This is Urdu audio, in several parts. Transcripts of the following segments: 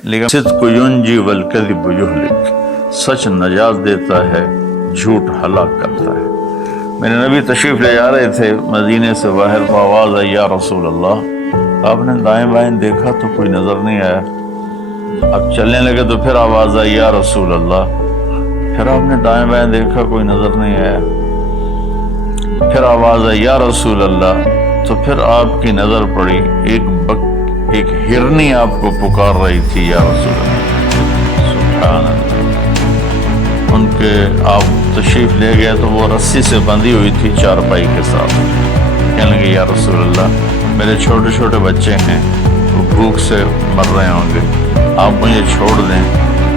لیکن صدق ینجی والکذب یہلک، سچ نجات دیتا ہے، جھوٹ ہلاک کرتا ہے۔ میرے نبی تشریف لے جا رہے تھے مدینے سے باہر، تو آواز آئی یا رسول اللہ۔ آپ نے دائیں بائیں دیکھا تو کوئی نظر نہیں آیا۔ اب چلنے لگے تو پھر آواز آئی یا رسول اللہ۔ پھر آپ نے دائیں بائیں دیکھا، کوئی نظر نہیں آیا۔ پھر آواز آئی یا رسول اللہ، تو پھر آپ کی نظر پڑی، ایک ہرنی آپ کو پکار رہی تھی یا رسول اللہ۔ سبحان اللہ۔ ان کے آپ تشریف لے گئے تو وہ رسی سے بندھی ہوئی تھی چارپائی کے ساتھ۔ کہنے لگے یا رسول اللہ، میرے چھوٹے چھوٹے بچے ہیں، وہ بھوک سے مر رہے ہوں گے، آپ مجھے چھوڑ دیں،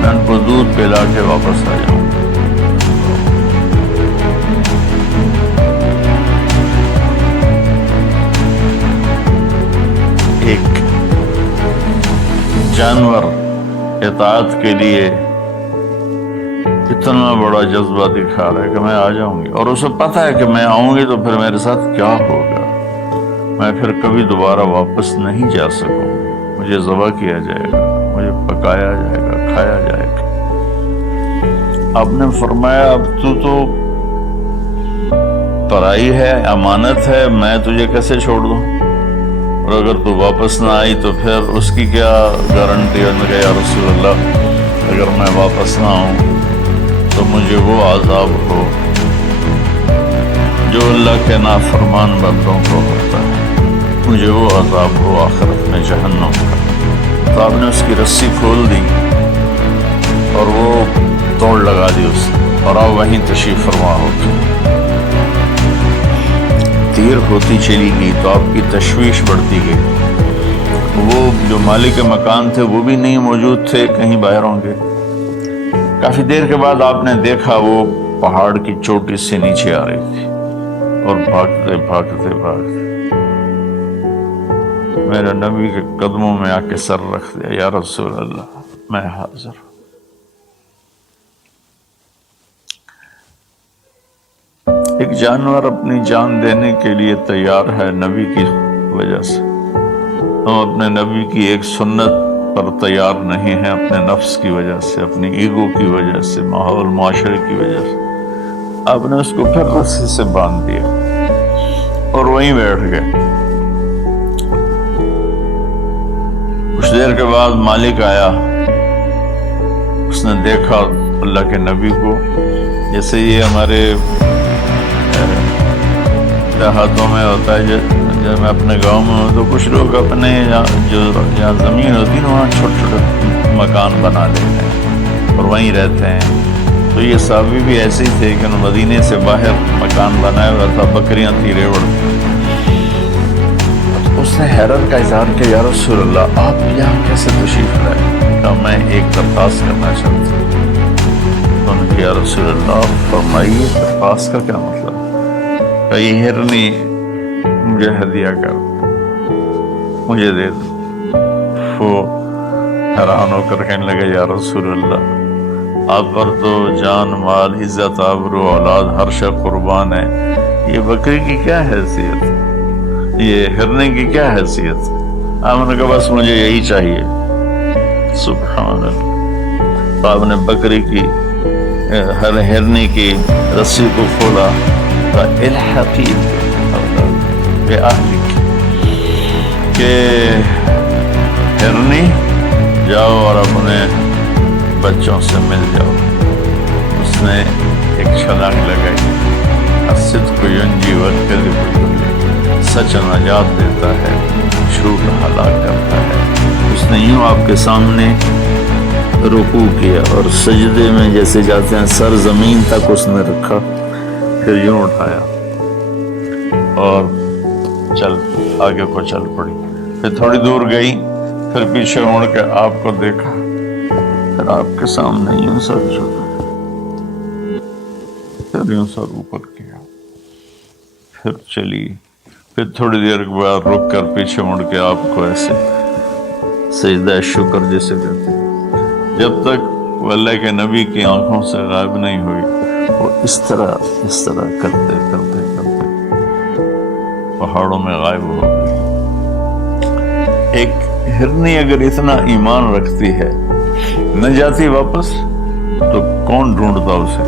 میں ان کو دودھ پلا کے واپس آ جاؤں۔ ایک جانور اطاعت کے لیے اتنا بڑا جذبہ دکھا رہا ہے کہ میں آ جاؤں گی، اور اسے پتہ ہے کہ میں آؤں گی تو پھر میرے ساتھ کیا ہوگا، میں پھر کبھی دوبارہ واپس نہیں جا سکوں، مجھے ذبح کیا جائے گا، مجھے پکایا جائے گا، کھایا جائے گا۔ آپ نے فرمایا اب تو پرائی ہے، امانت ہے، میں تجھے کیسے چھوڑ دوں، اور اگر تو واپس نہ آئی تو پھر اس کی کیا گارنٹی ہے یا رسول اللہ، اگر میں واپس نہ آؤں تو مجھے وہ عذاب ہو جو اللہ کے نافرمان بندوں کو ہوتا ہے، مجھے وہ عذاب ہو آخرت میں جہنم کا۔ تو آپ نے اس کی رسی کھول دی اور وہ توڑ لگا دی اس نے، اور آپ وہیں تشریف فرما ہوتے۔ دیر ہوتی چلی گئی تو آپ کی تشویش بڑھتی گئی۔ وہ جو مالک مکان تھے وہ بھی نہیں موجود تھے، کہیں باہر ہوں گے۔ کافی دیر کے بعد آپ نے دیکھا وہ پہاڑ کی چوٹی سے نیچے آ رہی تھی، اور بھاگتے بھاگتے بھاگتے میرے نبی کے قدموں میں آ کے سر رکھ دیا، یا رسول اللہ میں حاضر ہوں۔ ایک جانور اپنی جان دینے کے لیے تیار ہے نبی کی وجہ سے، ہم اپنے نبی کی ایک سنت پر تیار نہیں ہیں، اپنے نفس کی وجہ سے، اپنی ایگو کی وجہ سے، ماحول معاشرے کی وجہ سے۔ آپ نے اس کو پھر رسی سے باندھ دیا اور وہیں بیٹھ گئے۔ کچھ دیر کے بعد مالک آیا، اس نے دیکھا اللہ کے نبی کو، جیسے یہ ہمارے دیہاتوں میں ہوتا ہے، جب میں اپنے گاؤں میں ہوں تو کچھ لوگ اپنے جو جہاں زمین ہوتی ہے نا وہاں چھوٹے چھوٹے مکان بنا لیتے ہیں اور وہیں رہتے ہیں۔ تو یہ صحابی بھی ایسے ہی تھے کہ مدینے سے باہر مکان بنایا ہوا تھا، بکریاں تھی، ریوڑ۔ اس نے حیرت کا اظہار کیا، یا رسول اللہ آپ یہاں کیسے تشریف لائے؟ کہا میں ایک درخواست کرنا چاہتا ہوں۔ انہوں نے کہا یا رسول اللہ فرمائیے، درخواست کا کیا مطلب؟ کہ یہ ہرنی مجھے ہدیہ کر، مجھے دے دو۔ وہ حیران ہو کر کہنے لگے یا رسول اللہ آپ پر تو جان، مال، عزت، آبرو، اولاد ہر شے قربان ہے، یہ بکری کی کیا حیثیت، یہ ہرنے کی کیا حیثیت؟ آپ نے کہا بس مجھے یہی چاہیے۔ سبحان اللہ۔ تو آپ نے بکری کی ہرنے کی رسی کو کھولا، الحقی بأہلک، کہ ہرنی جاؤ اور اپنے بچوں سے مل جاؤ۔ اس نے ایک چھلانگ لگائی، الصدق ینجی والکذب یہلک، سچ نجات دیتا ہے، جھوٹ ہلاک کرتا ہے۔ اس نے یوں آپ کے سامنے رکوع کیا اور سجدے میں جیسے جاتے ہیں سر زمین تک اس نے رکھا، پھر یوں اٹھایا اور آگے کو چل پڑی۔ پھر تھوڑی دور گئی، پھر پیچھے مڑ کے آپ کو دیکھا، پھر آپ کے سامنے یوں سر جھکا، پھر یوں سر اوپر کیا، پھر چلی، پھر تھوڑی دیر کے بعد رک کر پیچھے مڑ کے آپ کو ایسے سجدہ شکر جسے کہتے ہیں، جب تک وہ اللہ کے نبی کی آنکھوں سے غائب نہیں ہوئی، وہ اس طرح کرتے کرتے پہاڑوں میں غائب ہو گئی۔ ہرنی اگر اتنا ایمان رکھتی ہے نہ جاتی واپس تو کون ڈھونڈتا اسے؟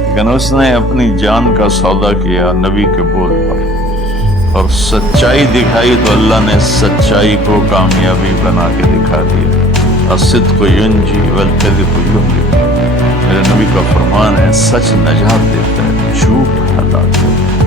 لیکن اس نے اپنی جان کا سودا کیا نبی کے بول پر اور سچائی دکھائی تو اللہ نے سچائی کو کامیابی بنا کے دکھا دیا۔ الصدق ینجی والکذب یہلک، میرے نبی کا فرمان ہے سچ نجات دیتا ہے، جھوٹ ہلاک دیتا ہے۔